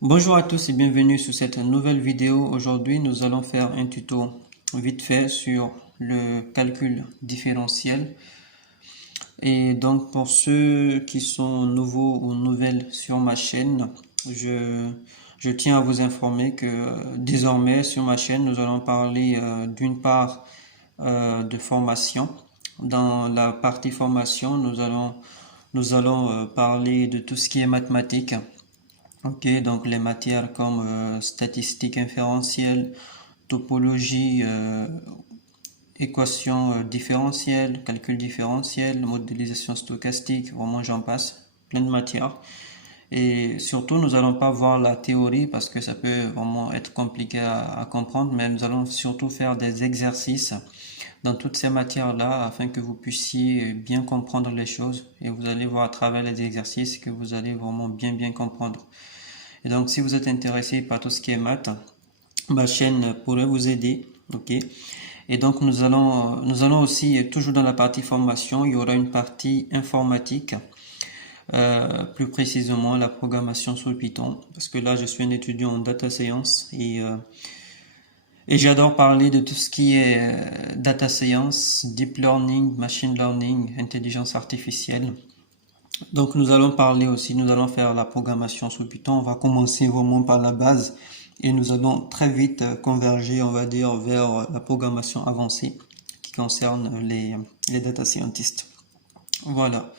Bonjour à tous et bienvenue sur cette nouvelle vidéo. Aujourd'hui, nous allons faire un tuto vite fait sur le calcul différentiel. Et donc, pour ceux qui sont nouveaux ou nouvelles sur ma chaîne, je tiens à vous informer que désormais sur ma chaîne, nous allons parler d'une part de formation. Dans la partie formation, nous allons parler de tout ce qui est mathématiques. Ok, donc les matières comme statistiques inférentielles, topologie, équation différentielle, calcul différentiel, modélisation stochastique, vraiment j'en passe, plein de matières. Et surtout, nous allons pas voir la théorie parce que ça peut vraiment être compliqué à comprendre, mais nous allons surtout faire des exercices dans toutes ces matières-là afin que vous puissiez bien comprendre les choses. Et vous allez voir à travers les exercices que vous allez vraiment bien comprendre. Et donc, si vous êtes intéressé par tout ce qui est maths, ma chaîne pourrait vous aider. Ok. Et donc, nous allons aussi, toujours dans la partie formation, il y aura une partie informatique, plus précisément la programmation sur Python, parce que là, je suis un étudiant en data science et j'adore parler de tout ce qui est data science, deep learning, machine learning, intelligence artificielle. Donc nous allons faire la programmation sous Python. On va commencer vraiment par la base et nous allons très vite converger, on va dire, vers la programmation avancée qui concerne les data scientists. Voilà.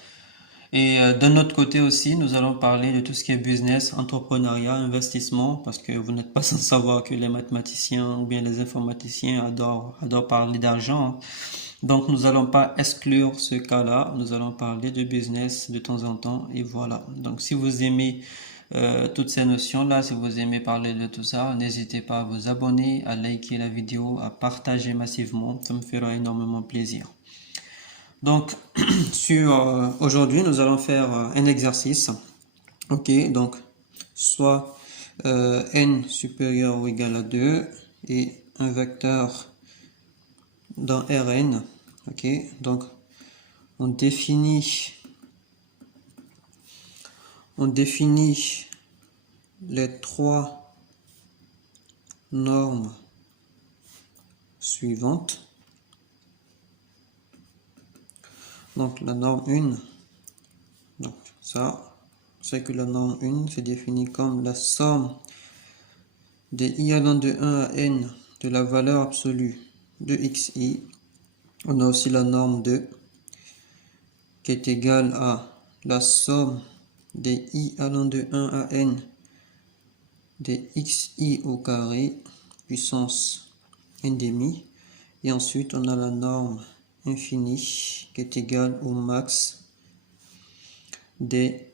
Et d'un autre côté aussi, nous allons parler de tout ce qui est business, entrepreneuriat, investissement, parce que vous n'êtes pas sans savoir que les mathématiciens ou bien les informaticiens adorent parler d'argent, hein. Donc nous n'allons pas exclure ce cas-là, nous allons parler de business de temps en temps et voilà. Donc si vous aimez toutes ces notions-là, si vous aimez parler de tout ça, n'hésitez pas à vous abonner, à liker la vidéo, à partager massivement, ça me fera énormément plaisir. Donc aujourd'hui, nous allons faire un exercice. Ok, donc soit n supérieur ou égal à 2 et un vecteur dans Rn. Ok, donc on définit les trois normes suivantes. Donc la norme 1, donc ça, c'est que la norme 1 c'est défini comme la somme des i allant de 1 à n de la valeur absolue de xi. On a aussi la norme 2 qui est égale à la somme des i allant de 1 à n des xi au carré puissance n demi. Et ensuite on a la norme infinie qui est égale au max des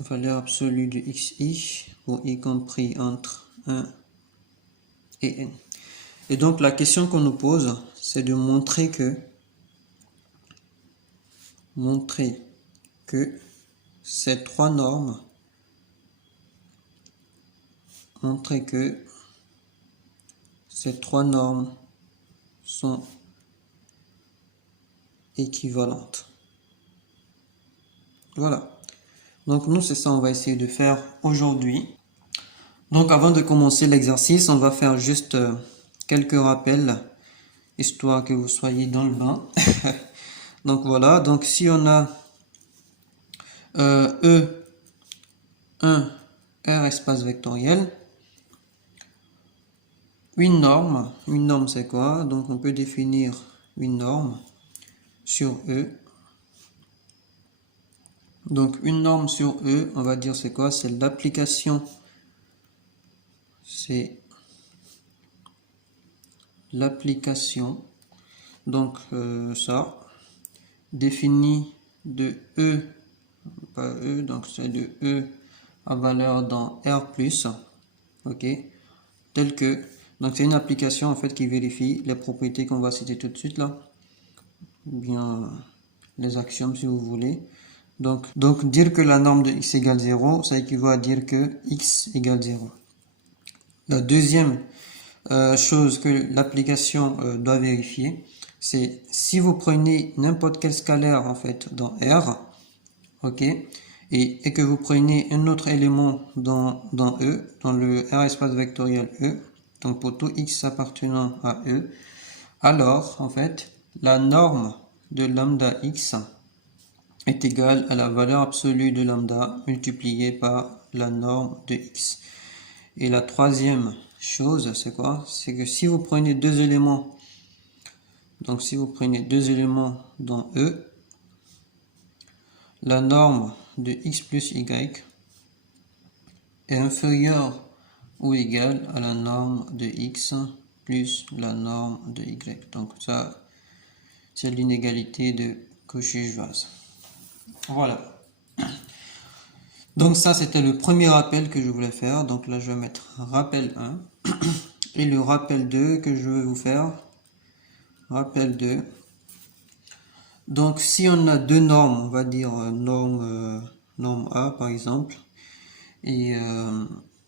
valeurs absolues de xi pour y compris entre 1 et n. Et donc la question qu'on nous pose, c'est de montrer que ces trois normes, sont équivalentes. Voilà. Donc nous, c'est ça, on va essayer de faire aujourd'hui. Donc avant de commencer l'exercice, on va faire juste quelques rappels, histoire que vous soyez dans le bain. Donc voilà, donc si on a E1, R espace vectoriel, une norme c'est quoi? Donc on peut définir une norme sur E. Donc une norme sur E, on va dire c'est quoi? C'est l'application. Donc ça, défini de E, pas E, donc c'est de E à valeur dans R+, ok, tel que, donc c'est une application en fait qui vérifie les propriétés qu'on va citer tout de suite là, ou bien les axiomes si vous voulez. Donc dire que la norme de x égale 0, ça équivaut à dire que x égale 0. La deuxième chose que l'application doit vérifier, c'est si vous prenez n'importe quel scalaire en fait dans R, ok, et que vous prenez un autre élément dans E, dans le R espace vectoriel E, donc pour tout x appartenant à E, alors en fait la norme de lambda x est égale à la valeur absolue de lambda multipliée par la norme de x. Et la troisième chose, c'est quoi? C'est que si vous prenez deux éléments, donc si vous prenez deux éléments dans E, la norme de x plus y est inférieure ou égale à la norme de x plus la norme de y. Donc ça, c'est l'inégalité de Cauchy-Schwarz. Voilà. Donc ça, c'était le premier rappel que je voulais faire. Donc là, je vais mettre rappel 1. Et le rappel 2 que je vais vous faire. Rappel 2. Donc si on a deux normes, on va dire norme A par exemple. Et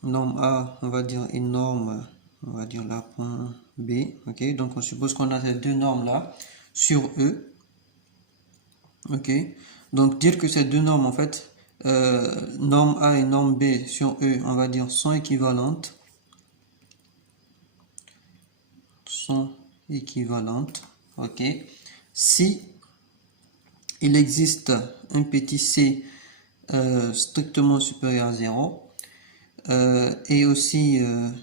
norme A, on va dire, et norme, on va dire là, point B. Ok, donc on suppose qu'on a ces deux normes là sur E. Ok, donc dire que ces deux normes en fait, norme A et norme B sur E, on va dire, sont équivalentes. Ok, si il existe un petit c strictement supérieur à 0, et aussi,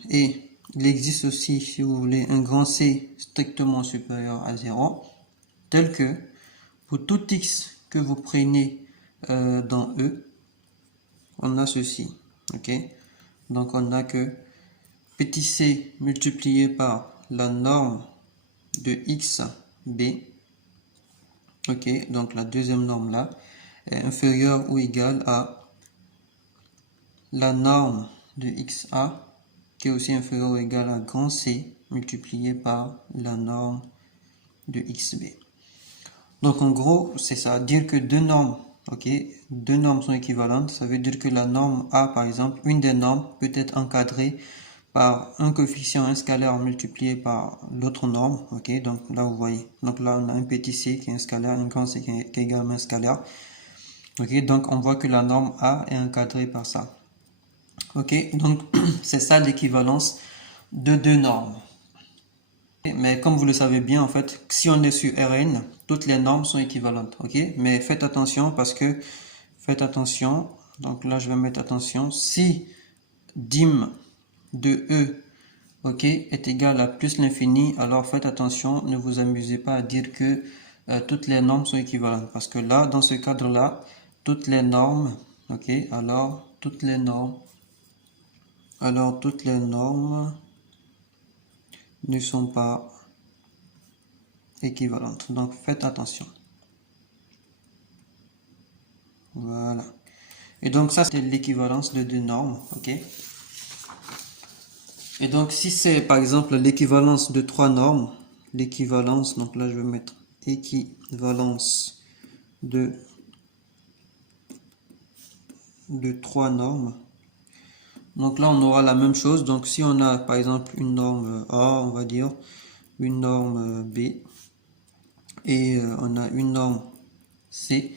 et il existe aussi, si vous voulez, un grand c strictement supérieur à 0, tel que pour tout x que vous prenez dans E, on a ceci. Ok, donc on a que petit c multiplié par la norme de x b, ok, donc la deuxième norme là est inférieure ou égale à la norme de xa qui est aussi inférieure ou égale à grand C multiplié par la norme de xb. Donc en gros, c'est ça, dire que deux normes, ok, deux normes sont équivalentes, ça veut dire que la norme A par exemple, une des normes peut être encadrée par un coefficient, un scalaire multiplié par l'autre norme, ok, donc là vous voyez, donc là on a un petit c qui est un scalaire, un grand c qui est également un scalaire, ok, donc on voit que la norme A est encadrée par ça. Ok, donc c'est ça l'équivalence de deux normes. Mais comme vous le savez bien, en fait, si on est sur Rn, toutes les normes sont équivalentes. Ok, mais faites attention parce que, faites attention, donc là je vais mettre attention, si dim de E, ok, est égal à plus l'infini, alors faites attention, ne vous amusez pas à dire que toutes les normes sont équivalentes. Parce que là, dans ce cadre-là, toutes les normes, ok, alors toutes les normes ne sont pas équivalentes. Donc faites attention. Voilà. Et donc ça c'est l'équivalence de deux normes. Ok. Et donc si c'est par exemple l'équivalence de trois normes, l'équivalence, donc là je vais mettre équivalence de trois normes. Donc là on aura la même chose. Donc si on a par exemple une norme A, on va dire, une norme B, et on a une norme C,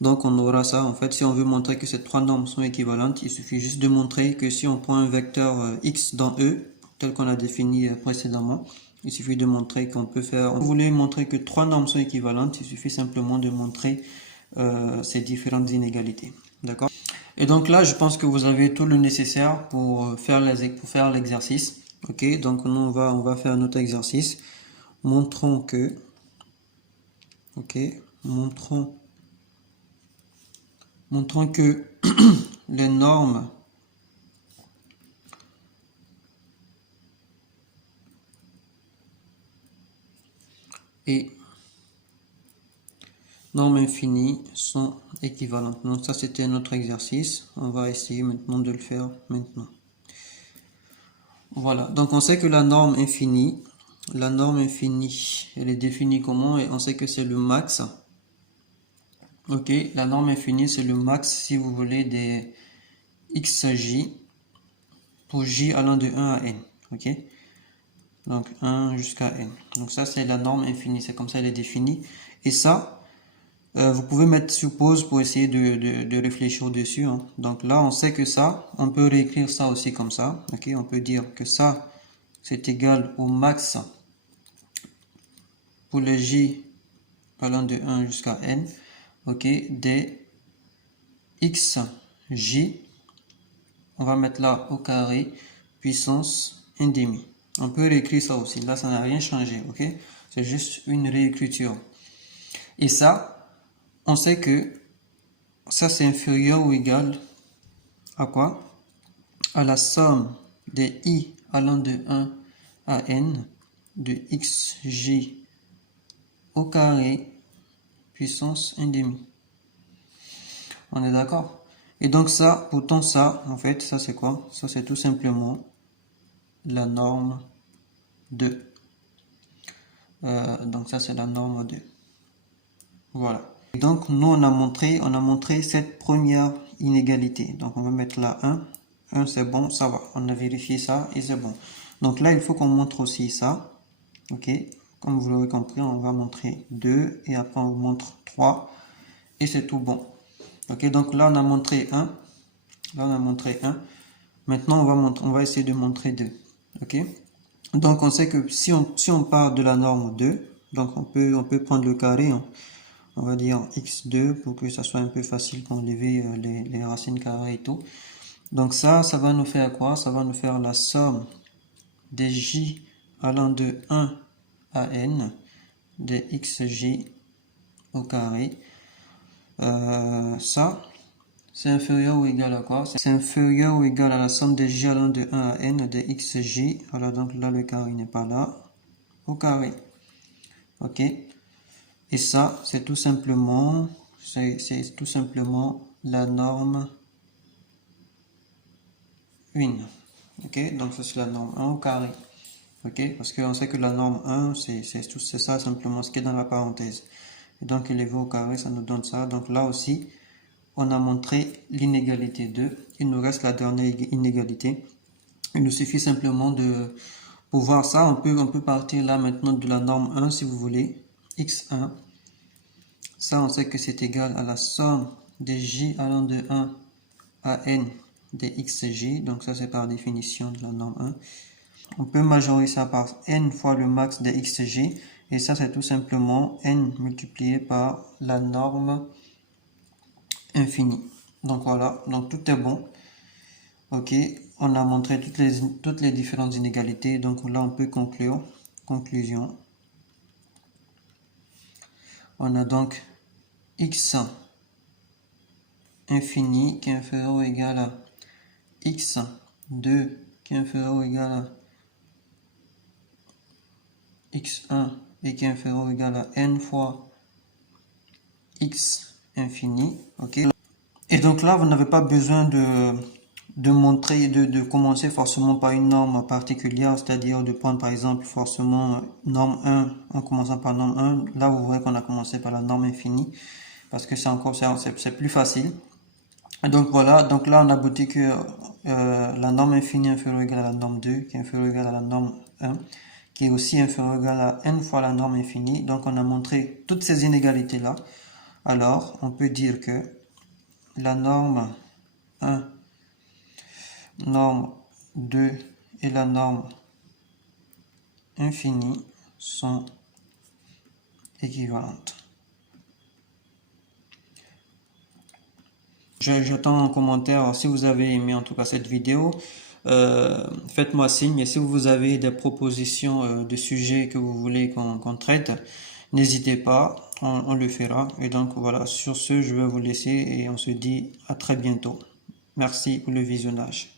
donc on aura ça. En fait, si on veut montrer que ces trois normes sont équivalentes, il suffit juste de montrer que si on prend un vecteur x dans E, tel qu'on a défini précédemment, il suffit de montrer qu'on peut faire... Si vous voulez montrer que trois normes sont équivalentes, il suffit simplement de montrer ces différentes inégalités. D'accord? Et donc là, je pense que vous avez tout le nécessaire pour faire l'exercice. Ok, donc on va faire notre exercice. Montrons que... Ok, montrons que les normes et normes infinies sont équivalentes. Donc ça c'était notre exercice. On va essayer maintenant de le faire maintenant. Voilà, donc on sait que la norme infinie, elle est définie comment? Et on sait que c'est le max. Ok, la norme infinie c'est le max, si vous voulez, des xj pour j allant de 1 à n. Ok, donc 1 jusqu'à n. Donc ça c'est la norme infinie, c'est comme ça elle est définie. Et ça, Vous pouvez mettre sur pause pour essayer de réfléchir dessus, hein. Donc là, on sait que ça, on peut réécrire ça aussi comme ça. Ok, on peut dire que ça, c'est égal au max pour le j allant de 1 jusqu'à n, ok, des xj, on va mettre là au carré, puissance 1 demi. On peut réécrire ça aussi, là ça n'a rien changé, ok, c'est juste une réécriture. Et ça, on sait que ça c'est inférieur ou égal à quoi? À la somme des i allant de 1 à n de xj au carré puissance 1 demi. On est d'accord? Et donc ça, pourtant ça, en fait, ça c'est quoi? Ça c'est tout simplement la norme 2. Donc ça c'est la norme 2. Voilà. Et donc nous on a montré cette première inégalité. Donc on va mettre là 1. 1 c'est bon, ça va. On a vérifié ça et c'est bon. Donc là il faut qu'on montre aussi ça. Ok. Comme vous l'aurez compris, on va montrer 2 et après on montre 3 et c'est tout bon. Ok, donc là on a montré 1. Là on a montré 1. Maintenant on va essayer de montrer 2. Ok. Donc on sait que si on part de la norme 2, donc on peut prendre le carré, hein. On va dire x2 pour que ça soit un peu facile pour enlever les racines carrées et tout. Donc ça va nous faire quoi? Ça va nous faire la somme des j allant de 1 à n des xj au carré. Ça, c'est inférieur ou égal à quoi? C'est inférieur ou égal à la somme des j allant de 1 à n des xj. Alors donc là, le carré n'est pas là. Au carré. Ok. Et ça, c'est tout simplement la norme 1. Ok. Donc ça, c'est la norme 1 au carré. Ok. Parce qu'on sait que la norme 1, c'est ça simplement ce qui est dans la parenthèse. Et donc élevé au carré, ça nous donne ça. Donc là aussi, on a montré l'inégalité 2. Il nous reste la dernière inégalité. Il nous suffit simplement de... Pour voir ça, on peut partir là maintenant de la norme 1 si vous voulez. x1. Ça, on sait que c'est égal à la somme des j allant de 1 à n des xj. Donc ça, c'est par définition de la norme 1. On peut majorer ça par n fois le max des xj. Et ça, c'est tout simplement n multiplié par la norme infinie. Donc voilà, donc tout est bon. Ok, on a montré toutes les différentes inégalités. Donc là, on peut conclure. Conclusion. On a donc x infini qui est inférieur ou égal à x2 qui est inférieur ou égal à x1 et qui est inférieur ou égal à n fois x infini. Ok. Et donc là, vous n'avez pas besoin de montrer, de commencer forcément par une norme particulière, c'est-à-dire de prendre par exemple forcément norme 1 en commençant par norme 1. Là, vous voyez qu'on a commencé par la norme infinie parce que c'est plus facile. Et donc voilà, donc là on a abouti que la norme infinie est inférieure ou égale à la norme 2, qui est inférieure ou égale à la norme 1, qui est aussi inférieure ou égale à n fois la norme infinie. Donc on a montré toutes ces inégalités-là. Alors on peut dire que la norme 1, norme 2 et la norme infinie sont équivalentes. J'attends en commentaire si vous avez aimé en tout cas cette vidéo. Faites-moi signe. Et si vous avez des propositions de sujets que vous voulez qu'on traite, n'hésitez pas, on le fera. Et donc voilà, sur ce, je vais vous laisser et on se dit à très bientôt. Merci pour le visionnage.